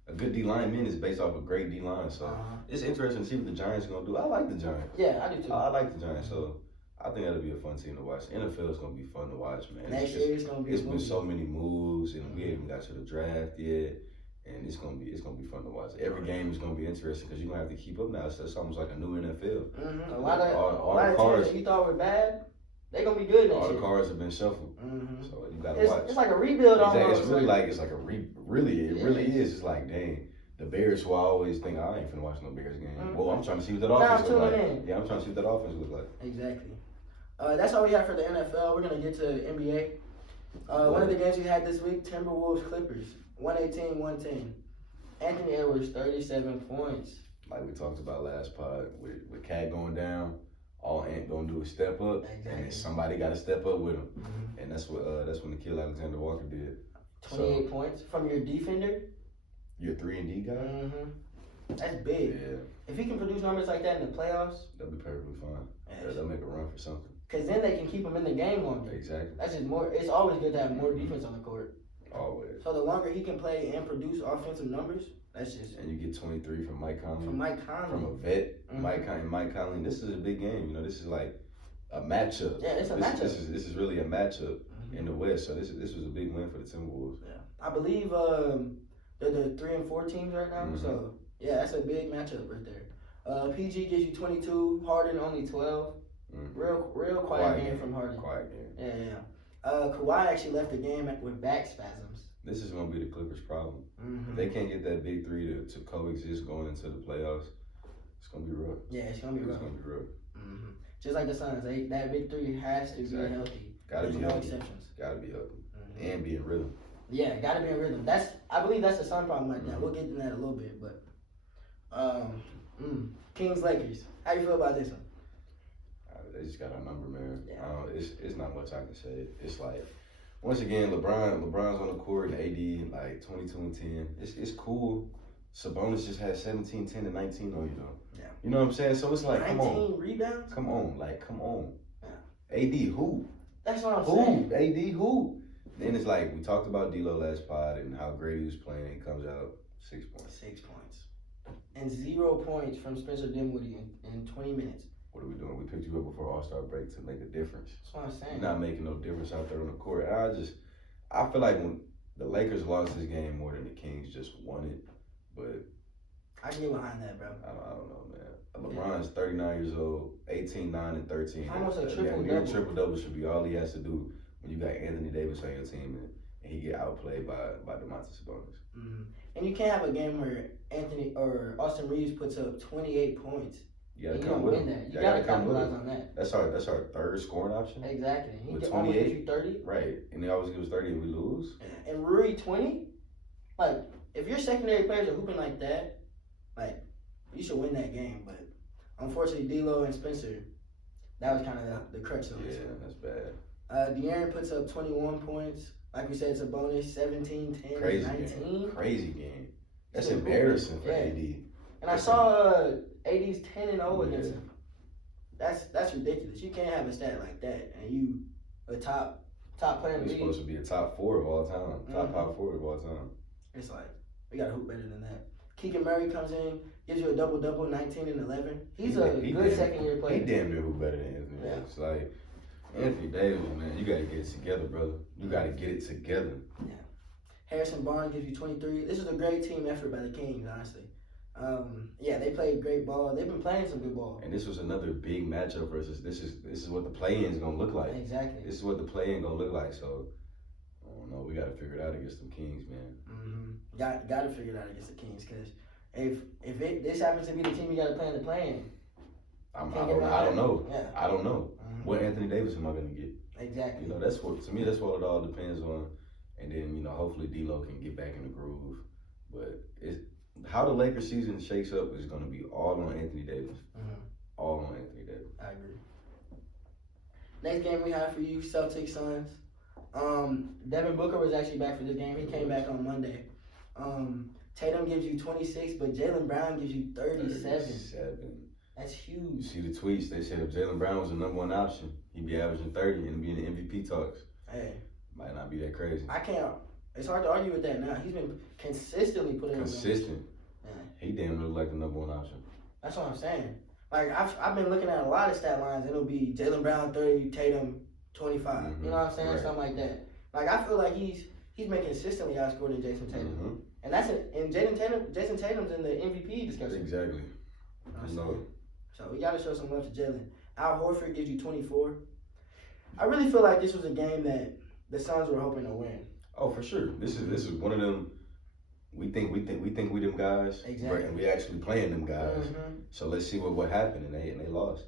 A good D lineman is based off a great D line. So it's interesting to see what the Giants are gonna do. I like the Giants. Yeah, I do too. I like the Giants. So I think that'll be a fun team to watch. NFL is gonna be fun to watch, man. Next year it's gonna be. It's been so many moves, and we haven't got to the draft yet. And it's gonna be fun to watch. Every game is gonna be interesting because you're gonna have to keep up now. So it's almost like a new NFL. A lot of teams that you thought were bad, they're gonna be good next year. All the cards have been shuffled, so you gotta watch. It's like a rebuild almost. It's really like it really is. It's like, dang, the Bears. Who I always think I ain't finna watch no Bears game. Well, I'm trying to see what that offense look like. Yeah, I'm trying to see what that offense look like. Exactly. That's all we have for the NFL. We're gonna get to NBA. One of the games we had this week: Timberwolves Clippers. 118-110. Anthony Edwards, 37 points. Like we talked about last pod, with Cat going down, all Ant gonna do is step up, and then somebody got to step up with him, and that's what Nickeil Alexander-Walker did. 28 points from your defender. Your 3-and-D guy. That's big. Yeah. If he can produce numbers like that in the playoffs, that'll be perfectly fine. Yeah, they'll make a run for something. Because then they can keep him in the game longer. Exactly. That's just more. It's always good to have more defense on the court. Always. So the longer he can play and produce offensive numbers, that's just. And you get 23 from Mike Conley. From a vet, Mike Conley. This is a big game. You know, this is like a matchup. Yeah, it's a matchup. This is really a matchup in the West. So this was a big win for the Timberwolves. Yeah, I believe they're the 3 and 4 teams right now. So yeah, that's a big matchup right there. PG gives you 22. Harden only 12. Real quiet game from Harden. Quiet game. Yeah. Kawhi actually left the game with back spasms. This is going to be the Clippers' problem. If they can't get that big three to coexist going into the playoffs, it's going to be rough. Yeah, it's going to be rough. It's going to be rough. Just like the Suns, that big three has to be healthy. Got to be healthy. Exceptions. Got to be healthy. And be in rhythm. Yeah, got to be in rhythm. I believe that's the Sun problem right now. We'll get into that a little bit, but Kings Lakers. How you feel about this one? They just got our number, man. Yeah. It's not much I can say. It's like, once again, LeBron's on the court and AD like 22 and 10. It's cool. Sabonis just had 17, 10, and 19 on you though. Yeah. You know what I'm saying? So it's like, 19 come on. rebounds? Come on. Yeah. AD who? That's what I'm saying. AD who? Then it's like, we talked about D'Lo last pod and how great he was playing. He comes out 6 points. 6 points. And 0 points from Spencer Dinwiddie in 20 minutes. What are we doing? We picked you up before All-Star break to make a difference. That's what I'm saying. You're not making no difference out there on the court. And I feel like when the Lakers lost this game more than the Kings just won it, but I can get behind that, bro. I don't know, man. LeBron's 39 years old, 18, 9, and 13. Almost a triple-double. Near triple-double should be all he has to do when you got Anthony Davis on your team and he get outplayed by Domantas Sabonis. And you can't have a game where Austin Reeves puts up 28 points. You gotta come with him. You gotta capitalize on that. That's our third scoring option. Exactly. He almost gives you 30. Right. And he always gives 30 and we lose. And Rui 20? Like, if your secondary players are hooping like that, like, you should win that game. But unfortunately, D'Lo and Spencer, that was kind of the crutch of it. Yeah, that's bad. De'Aaron puts up 21 points. Like we said, it's a bonus. 17, 10, Crazy 19. Game. Crazy game. That's embarrassing for AD. And I saw AD's 10-0 against him. That's ridiculous. You can't have a stat like that, and you a top player in the league. He's supposed to be a top 4 of all time, top power forward of all time. It's like we gotta hoop better than that. Keegan Murray comes in, gives you a double, 19 and 11. He's a good second-year player. He damn near hoop better than Anthony Davis. Yeah. Like Anthony Davis, man, you gotta get it together, brother. You gotta get it together. Yeah. Harrison Barnes gives you 23. This is a great team effort by the Kings, honestly. Yeah, they played great ball. They've been playing some good ball. And this was another big matchup versus this is what the play-in is gonna look like. Exactly. This is what the play-in gonna look like. So I don't know. We gotta figure it out against them Kings, man. Got to figure it out against the Kings because if this happens to be the team you got to play in the play-in. I don't know. Yeah. I don't know. What Anthony Davis am I going to get? Exactly. You know, that's what it all depends on. And then, you know, hopefully D'Lo can get back in the groove. But how the Lakers season shakes up is going to be all on Anthony Davis. All on Anthony Davis. I agree. Next game we have for you, Celtics Suns. Devin Booker was actually back for this game. He came back on Monday. Tatum gives you 26, but Jaylen Brown gives you 37. That's huge. You see the tweets, they said if Jaylen Brown was the number one option, he'd be averaging 30 and be in the MVP talks. Hey. Might not be that crazy. It's hard to argue with that now. He's been consistently putting Consistent. He damn near like the number one option. That's what I'm saying. Like, I've been looking at a lot of stat lines. It'll be Jaylen Brown 30, Tatum 25. You know what I'm saying? Right. Something like that. Like, I feel like he's been consistently outscored than Jason Tatum. And Jason Tatum's in the MVP discussion. Exactly. So we got to show some love to Jaylen. Al Horford gives you 24. I really feel like this was a game that the Suns were hoping to win. Oh, for sure. This is one of them. We think we them guys. Exactly. And we actually playing them guys. So let's see what happened, and they lost.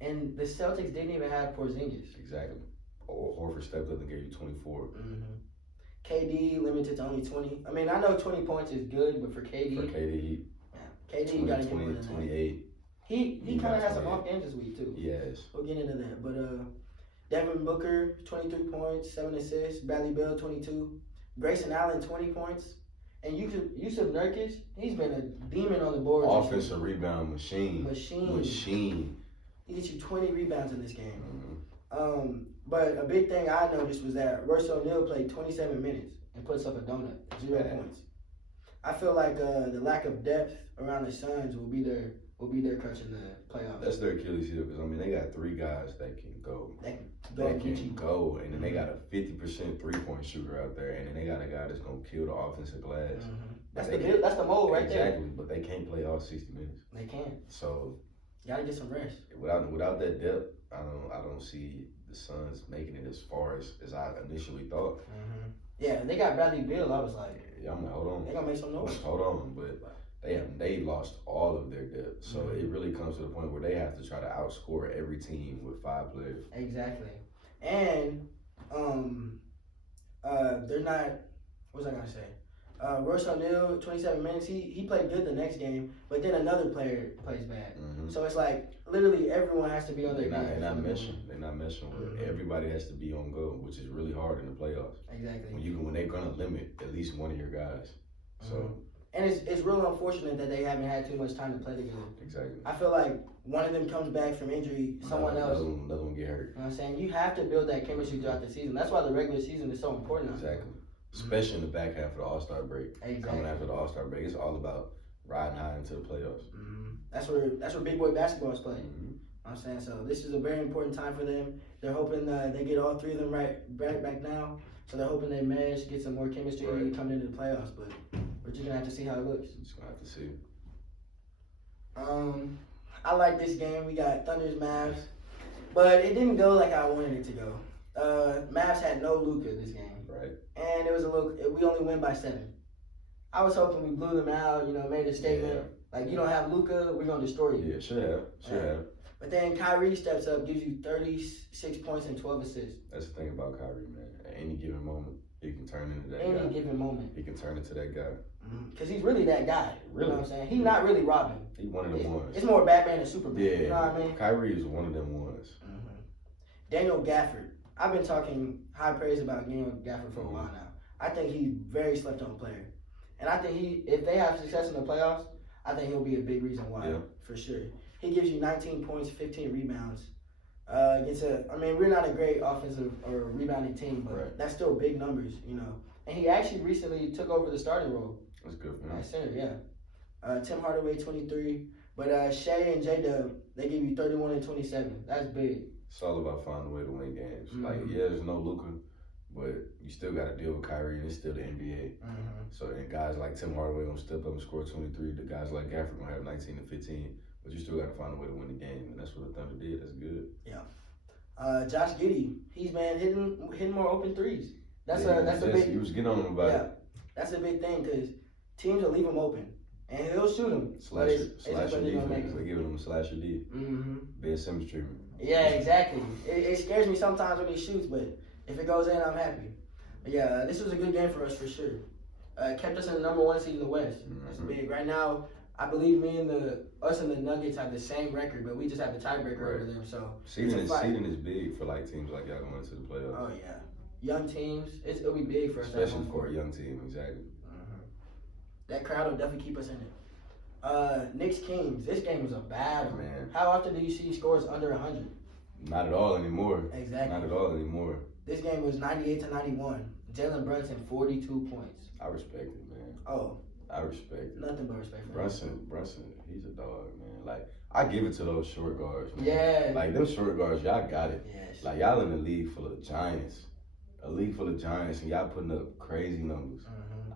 And the Celtics didn't even have Porzingis. Exactly. Horford stepped up and gave you 24. KD limited to only 20. I mean, I know 20 points is good, but for KD, KD got to get more than 28. He kind of has some off games this week too. Yes. We'll get into that, but Devin Booker 23 points, 7 assists. Bradley Beal 22. Grayson Allen 20 points. And Yusuf Nurkic, he's been a demon on the board. Offensive rebound machine. He gets you 20 rebounds in this game. But a big thing I noticed was that Royce O'Neal played 27 minutes and puts up a donut, 0 points. I feel like the lack of depth around the Suns will be their crutch in the playoffs. That's their Achilles heel because I mean they got 3 guys that can go. That can go, and then they got a 50% 3-point shooter out there, and then they got a guy that's gonna kill the offensive glass. That's the mold right there. Exactly, but they can't play all 60 minutes. They can't. So gotta get some rest. Without that depth, I don't see the Suns making it as far as I initially thought. Yeah, they got Bradley Beal. I was like, yeah, I'm like, hold on. They gonna make some noise. Hold on, but they lost all of their depth. So it really comes to the point where they have to try to outscore every team with 5 players. Exactly. And they're not, what was I gonna say? Royce O'Neal, 27 minutes, he played good the next game, but then another player plays bad. So it's like literally everyone has to be on their game. They're not meshing with everybody has to be on go, which is really hard in the playoffs. Exactly. When they're gonna limit at least one of your guys. So and it's real unfortunate that they haven't had too much time to play together. Exactly. I feel like one of them comes back from injury, someone else. Another one get hurt. You know what I'm saying? You have to build that chemistry throughout the season. That's why the regular season is so important. Exactly. Especially in the back half of the All-Star break. Exactly. Coming after the All-Star break, it's all about riding high into the playoffs. That's where big boy basketball is played. You know what I'm saying? So this is a very important time for them. They're hoping they get all 3 of them back now. So they're hoping they mesh, get some more chemistry coming into the playoffs. But we're just gonna have to see how it looks. Just gonna have to see. I like this game. We got Thunder's Mavs, but it didn't go like I wanted it to go. Mavs had no Luka this game. Right. And it was we only win by 7. I was hoping we blew them out, made a statement. Yeah. Like, you don't have Luka, we're going to destroy you. Yeah, should have. But then Kyrie steps up, gives you 36 points and 12 assists. That's the thing about Kyrie, man. At any given moment, he can turn into that guy. Any given moment. He can turn into that guy. Because he's really that guy. Really? You know what I'm saying? He's not really Robin. He's one of them ones. It's more Batman and Superman. Yeah. You know what I mean? Kyrie is one of them ones. Daniel Gafford. I've been talking high praise about Daniel Gafford for a while now. I think he's very slept on player. And I think if they have success in the playoffs, I think he'll be a big reason why, for sure. He gives you 19 points, 15 rebounds. We're not a great offensive or rebounding team, but that's still big numbers, And he actually recently took over the starting role. That's good for him. At center, yeah. Tim Hardaway, 23. But Shea and J-Dub, they give you 31 and 27. That's big. It's all about finding a way to win games. There's no Luka, but you still got to deal with Kyrie, and it's still the NBA. So then guys like Tim Hardaway gonna step up and score 23. The guys like Gafford gonna have 19 and 15. But you still got to find a way to win the game, and that's what the Thunder did. That's good. Yeah. Josh Giddey, he's hitting more open threes. That's a big. He was getting on him about it. That's a big thing because teams will leave him open, And he'll shoot him. Slasher defense. They're giving him a slasher D. Mm-hmm. Ben Simmons treatment. Yeah, exactly. It scares me sometimes when he shoots, but if it goes in, I'm happy. But yeah, this was a good game for us for sure. Kept us in the number 1 seed in the West. That's big. Right now, I believe us and the Nuggets have the same record, but we just have the tiebreaker over them. So seeding is big for like teams like y'all going into the playoffs. Oh yeah, young teams, it'll be big for us. Especially for a young team, exactly. That crowd will definitely keep us in it. Knicks Kings. This game was a battle. Man. How often do you see scores under 100? Not at all anymore. Exactly. Not at all anymore. This game was 98-91. Jalen Brunson 42 points. I respect it, man. Oh. I respect it. Nothing but respect for Brunson, he's a dog, man. Like, I give it to those short guards, man. Yeah. Like, them short guards, y'all got it. Yes. Like, y'all in a league full of giants. A league full of giants, and y'all putting up crazy numbers.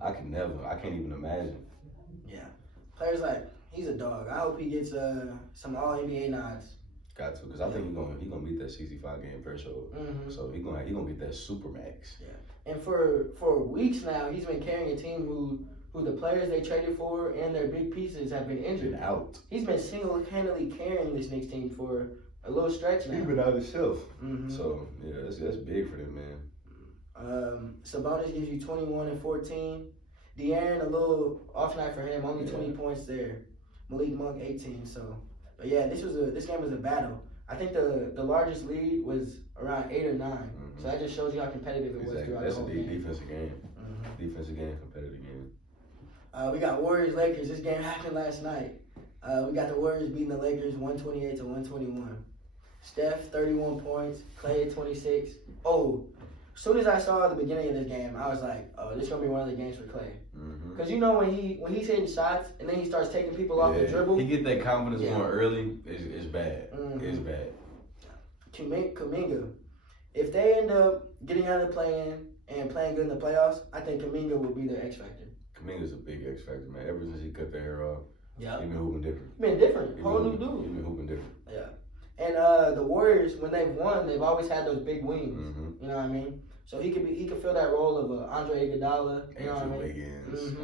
I can't even imagine. Yeah. Players like, he's a dog. I hope he gets some All-NBA nods. Got to, because I think he gonna beat that 65-game threshold. So he gonna get that super max. Yeah. And for weeks now, he's been carrying a team who the players they traded for and their big pieces have been injured. Been out. He's been single-handedly carrying this Knicks team for a little stretch now. He's been out himself. So yeah, that's big for them, man. Sabonis gives you 21 and 14. De'Aaron, a little off night for him, only 20 points there. Malik Monk 18. So, but yeah, this game was a battle. I think the largest lead was around 8 or 9. So that just shows you how competitive it was throughout the whole game. Defensive game. Defensive game, competitive game. We got Warriors-Lakers. This game happened last night. We got the Warriors beating the Lakers 128-121. Steph, 31 points. Klay, 26. Oh, as soon as I saw the beginning of this game, I was like, oh, this is going to be one of the games for Klay. Because you know when he's hitting shots and then he starts taking people off the dribble. He get that confidence more early. It's bad. It's bad. Kuminga. If they end up getting out of the play-in and playing good in the playoffs, I think Kuminga will be their X factor. Kuminga's a big X factor, man. Ever since he cut the hair off, he's been hooping different. Whole new dude. He's been hooping different. Yeah. And the Warriors, when they've won, they've always had those big wings. You know what I mean? So he could fill that role of Andre Iguodala. You know what I mean? Wiggins.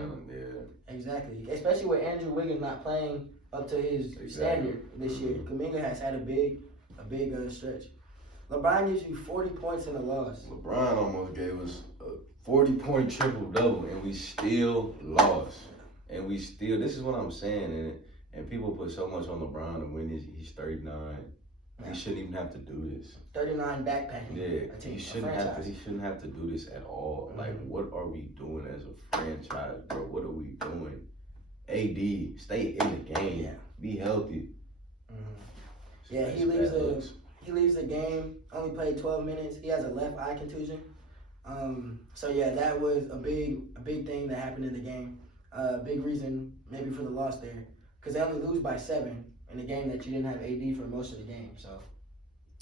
Exactly. Especially with Andrew Wiggins not playing up to his standard this year. Kuminga has had a big stretch. LeBron gives you 40 points in a loss. LeBron almost gave us a 40-point triple-double, and we still lost. This is what I'm saying, and people put so much on LeBron to win this. He's 39. He shouldn't even have to do this. 39 backpacking. Yeah, he shouldn't have to do this at all. Like, what are we doing as a franchise, bro? What are we doing? AD, stay in the game. Yeah. Be healthy. Yeah, he leaves the game. Only played 12 minutes. He has a left eye contusion. So yeah, that was a big thing that happened in the game. Big reason maybe for the loss there, because they only lose by 7 in a game that you didn't have AD for most of the game. So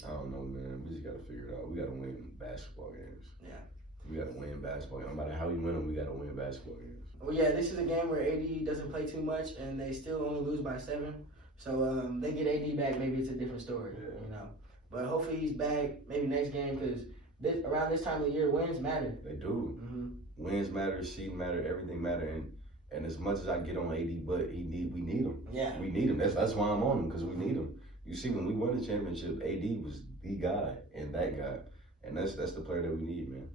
I don't know, man. We just gotta figure it out. We gotta win basketball games. Yeah, we gotta win basketball games. No matter how we win them, we gotta win basketball games. Well, yeah, this is a game where AD doesn't play too much, and they still only lose by 7. So they get AD back, maybe it's a different story, you know. But hopefully he's back maybe next game, because around this time of the year, wins matter. They do. Wins matter, seed matter, everything matter. And as much as I get on AD, but we need him. Yeah. We need him. That's why I'm on him, because we need him. You see, when we won the championship, AD was the guy and that guy. And that's the player that we need, man.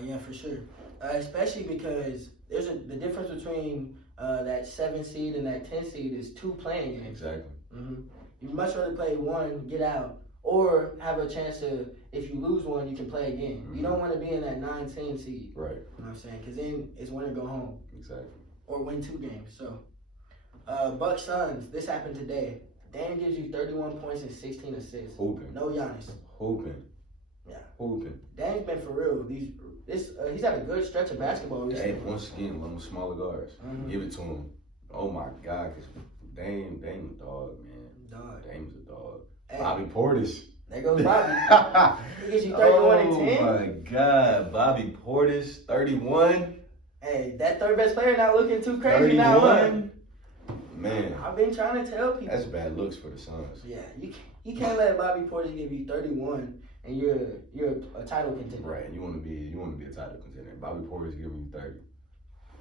Yeah, for sure. Especially because the difference between that 7 seed and that 10 seed is 2 playing games. Exactly. You'd much rather play 1, get out, or have a chance to, if you lose 1, you can play again. You don't want to be in that 9-10 seed. Right. You know what I'm saying? Because then it's win or go home. Exactly. Or win 2 games. So, Bucks Suns, this happened today. Dame gives you 31 points and 16 assists. Hooping. No Giannis. Hooping. Yeah. Hooping. Dame's been for real. He's had a good stretch of basketball recently. Dame, once again, one of the smaller guards. Give it to him. Oh my God, because Dame a dog, man. Dame's a dog. Hey. Bobby Portis. There goes Bobby. He gives you 31 and 10. Oh my God, Bobby Portis, 31. Hey, that third best player not looking too crazy now, huh? Man, I've been trying to tell people. That's bad looks for the Suns. Yeah, you can't let Bobby Portis give you 31 and you're a title contender. Right, you want to be a title contender. Bobby Portis giving you 30.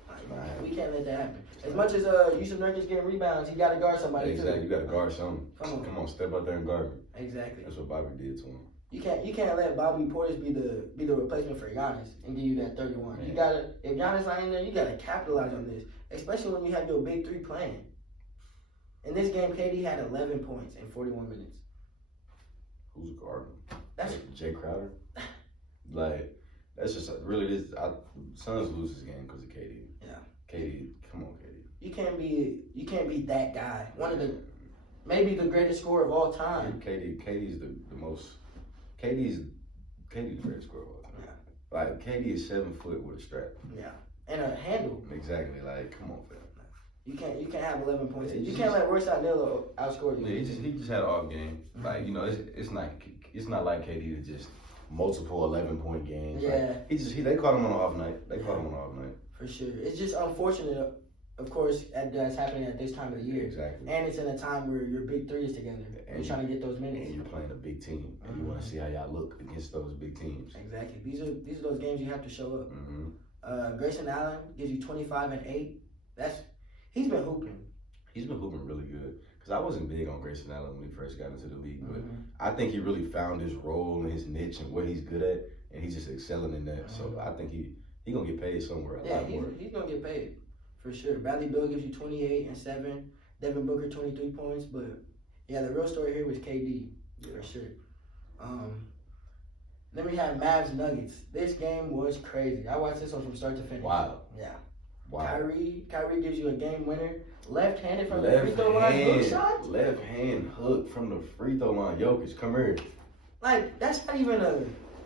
Like, we can't let that happen. As much as Yusuf Nurkic getting rebounds, he got to guard somebody exactly. too. You got to guard something. Come on, step out there and guard me. Exactly. That's what Bobby did to him. You can't let Bobby Portis be the replacement for Giannis and give you that 31. Man. You gotta, if Giannis not in there, you gotta capitalize on this, especially when you have your big three playing. In this game, KD had 11 points in 41 minutes. Who's guarding? That's Jay Crowder. Like, that's just really this. Suns lose this game because of KD. Yeah. KD, come on, KD. You can't be that guy. One of the maybe the greatest scorer of all time. KD's the most. KD's the greatest scorer of all time. Yeah. Like, KD is 7 foot with a strap. Yeah. And a handle. Exactly. Like, come on, fam. You can't have 11 points. Yeah, you can't let Royce O'Neal outscore you. Yeah, he just had an off game. Mm-hmm. Like, you know, it's not like KD to just multiple 11-point games. Yeah. Like, they caught him on an off night. For sure. It's just unfortunate, of course, that's happening at this time of the year. Exactly. And it's in a time where your big three is together. And you're trying to get those minutes. And you're playing a big team. And you want to see how y'all look against those big teams. Exactly. These are those games you have to show up. Mm-hmm. Grayson Allen gives you 25 and 8. He's been hooping. He's been hooping really good. Because I wasn't big on Grayson Allen when he first got into the league. But I think he really found his role and his niche and what he's good at. And he's just excelling in that. So I think he going to get paid somewhere a lot more. He's going to get paid. For sure. Bradley Beal gives you 28 and 7. Devin Booker 23 points. But, yeah, the real story here was KD. Yeah. For sure. Then we have Mavs Nuggets. This game was crazy. I watched this one from start to finish. Wow. Yeah. Wow. Kyrie gives you a game winner. Left-handed from the free throw line. Hook shot. Left hand hook from the free throw line. Jokic, come here. Like, that's not even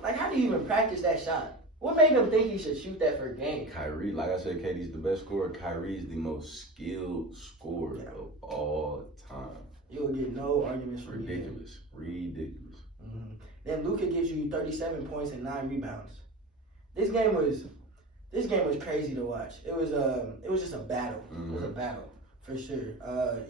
how do you even practice that shot? What made him think he should shoot that for a game? Kyrie, like I said, KD's the best scorer. Kyrie is the most skilled scorer of all time. You will get no arguments from Ridiculous. Mm-hmm. Then Luka gives you 37 points and 9 rebounds. This game was crazy to watch. It was just a battle. Mm-hmm. It was a battle for sure.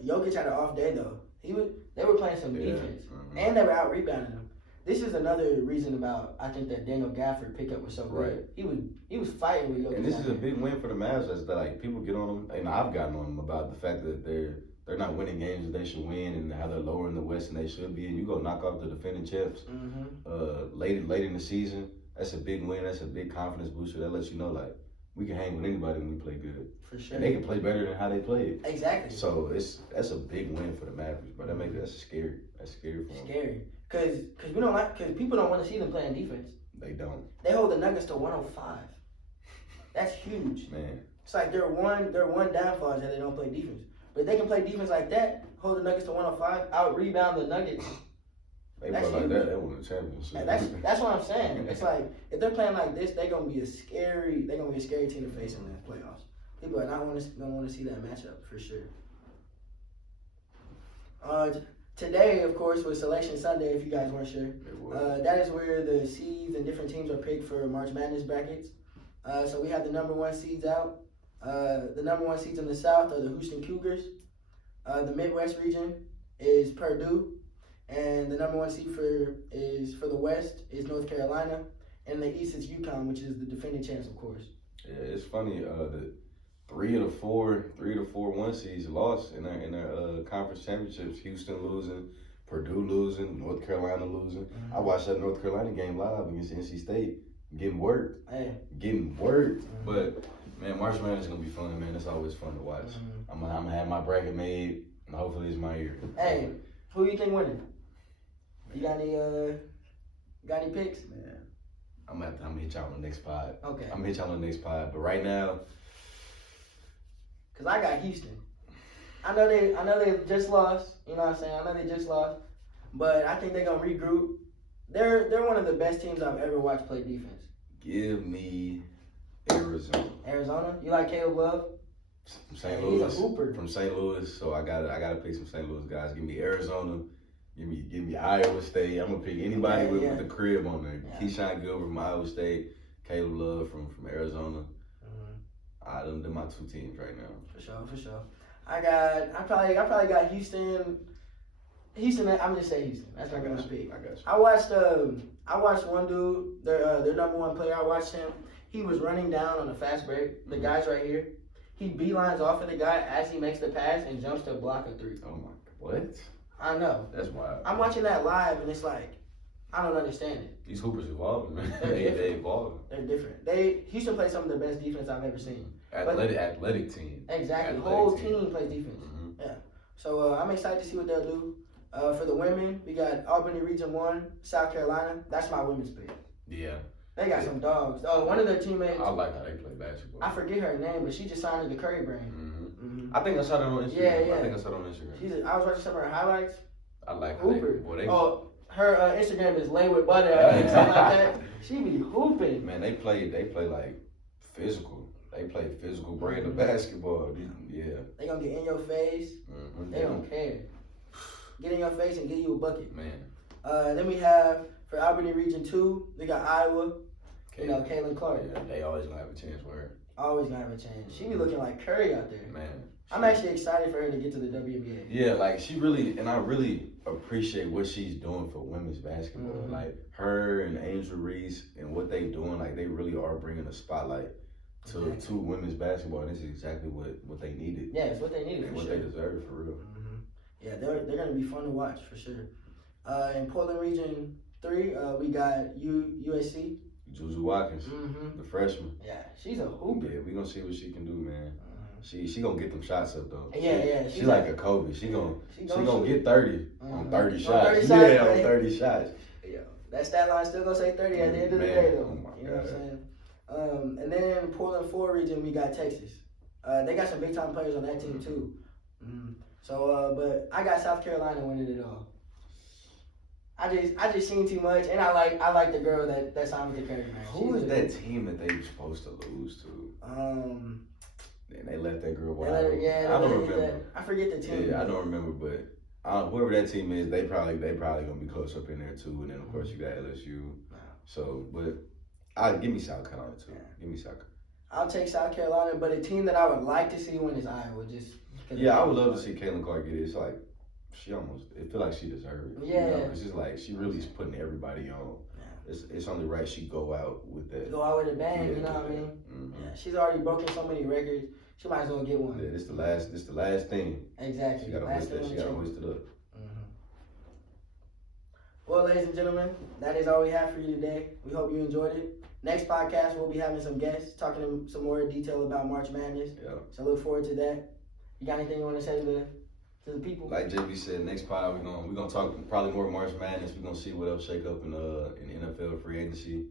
Jokic had an off day though. They were playing some defense and they were out rebounding him. This is another reason about I think that Daniel Gafford pickup was so good. Right. He was fighting with Jokic. And this is a big win for the Mavs. As that like people get on them, and I've gotten on them about the fact that they're not winning games that they should win, and how they're lower in the West than they should be. And you go knock off the defending champs late in the season. That's a big win. That's a big confidence booster. That lets you know like we can hang with anybody when we play good. For sure. And they can play better than how they played. Exactly. So that's a big win for the Mavericks, but that's scary. That's scary for them. Scary. Cause people don't want to see them playing defense. They don't. They hold the Nuggets to 105. That's huge. Man. It's like their one downfall is that they don't play defense. But if they can play defense like that, hold the Nuggets to 105, out rebound the Nuggets. They play like that, they win the championship. That's what I'm saying. It's like if they're playing like this, they're gonna be a scary team to face in the playoffs. People are not gonna want to see that matchup for sure. Today, of course, was Selection Sunday. If you guys weren't sure, that is where the seeds and different teams are picked for March Madness brackets. So we have the number 1 seeds out. The number 1 seeds in the South are the Houston Cougars. The Midwest region is Purdue. And the number 1 seed for the West is North Carolina. And the East is UConn, which is the defending champs, of course. Yeah, it's funny. The three of the four 1 seeds lost in their conference championships. Houston losing, Purdue losing, North Carolina losing. Mm-hmm. I watched that North Carolina game live against NC State. Getting worked. Mm-hmm. But man, March Madness is gonna be fun, man. It's always fun to watch. Mm-hmm. I'm gonna have my bracket made, and hopefully it's my year. Hey, who you think winning? You got any picks? Man, I'm gonna hit y'all on the next pod. Okay. I'm gonna hit y'all on the next pod. But right now, cause I got Houston. I know they just lost. You know what I'm saying? I know they just lost, but I think they're gonna regroup. They're one of the best teams I've ever watched play defense. Give me Arizona. Arizona? You like Caleb Love? From St. Louis. He's a hooper. From St. Louis, so I gotta pick some St. Louis guys. Give me Arizona. Give me Iowa State. I'm gonna pick anybody with the crib on there. Yeah. Keyshawn Gilbert from Iowa State, Caleb Love from Arizona. Mm-hmm. They're my 2 teams right now. For sure. I probably got Houston. I'm just saying Houston. That's not gonna pick. I got you. I watched one dude, their number 1 player. I watched him. He was running down on a fast break. The guy's right here. he beelines off of the guy as he makes the pass and jumps to block a three. Oh my, what? I know. That's wild. I'm watching that live and it's like, I don't understand it. These hoopers evolving, man. They're they evolving. They're different. Houston plays some of the best defense I've ever seen. Athletic team. Exactly. The whole team plays defense. Mm-hmm. Yeah. So I'm excited to see what they'll do. For the women, we got Albany Region 1, South Carolina. That's my women's pick. Yeah. They got some dogs. Oh, one of their teammates. I like how they play basketball. I forget her name, but she just signed to the Curry brand. Mm-hmm. I think I saw that on Instagram. Yeah. I think I saw that on Instagram. I was watching some of her highlights. I like how her Instagram is Lay with Butter, I think, something like that. She be hooping. Man, they play like physical. They play physical brand of basketball. Yeah. They gonna get in your face. Mm-hmm. They don't care. Get in your face and give you a bucket. Man. Then we have, for Albany Region 2, we got Iowa. Caitlin Clark. Yeah, they always gonna have a chance for her. Always gonna have a chance. She be looking like Curry out there. Man. I'm actually excited for her to get to the WNBA. Yeah, like she really, and I really appreciate what she's doing for women's basketball. Mm-hmm. Like her and Angel Reese and what they doing, like they really are bringing a spotlight to women's basketball. And this is exactly what they needed. Yeah, it's what they needed. And for what sure. they deserve for real. Mm-hmm. Yeah, they're gonna be fun to watch for sure. In Portland Region 3, we got USC. Juju Watkins, the freshman. Yeah, she's a hooper. Yeah, we gonna see what she can do, man. She gonna get them shots up though. Yeah. She like a Kobe. She gonna get 30 on 30 shots. On 30 shots, yeah, on 30 shots. Yeah, that stat line still gonna say 30 at the end of the day though. Oh my you know what I'm saying? And then in Portland 4 region, we got Texas. They got some big time players on that team too. So, but I got South Carolina winning it all. I just seen too much, and I like the girl that signed with the Curry, man. Who is that team that they were supposed to lose to? And they let that girl walk. I don't remember. I forget the team. Yeah, I don't remember, but whoever that team is, they probably gonna be close up in there too. And then of course you got LSU. So, but give me South Carolina too. Yeah. Give me South Carolina. I'll take South Carolina, but a team that I would like to see win is Iowa. I would love to see Caitlin Clark get it. It's like it feel like she deserves it. Yeah. It's just like she really is putting everybody on. Yeah. It's only right she go out with that. Go out with a bang, you know what I mean? Mm-hmm. Yeah, she's already broken so many records. She might as well get one. Yeah, this the last thing. Exactly. She gotta hoist it up. Well, ladies and gentlemen, that is all we have for you today. We hope you enjoyed it. Next podcast, we'll be having some guests, talking some more detail about March Madness. Yeah. So look forward to that. You got anything you want to say to the people? Like JB said, next pod we're gonna talk probably more March Madness. We're gonna see what else shake up in NFL free agency.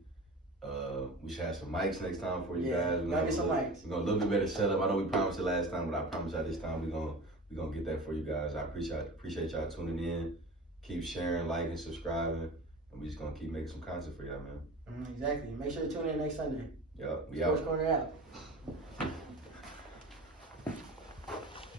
We should have some mics next time for you guys. We're gonna get some mics. We're gonna a little bit better setup. I know we promised it last time, but I promise y'all this time we're gonna get that for you guys. I appreciate y'all tuning in. Keep sharing, liking, subscribing, and we just gonna keep making some content for y'all, man. Exactly. Make sure to tune in next Sunday. Yep. We Sports out. Corner out.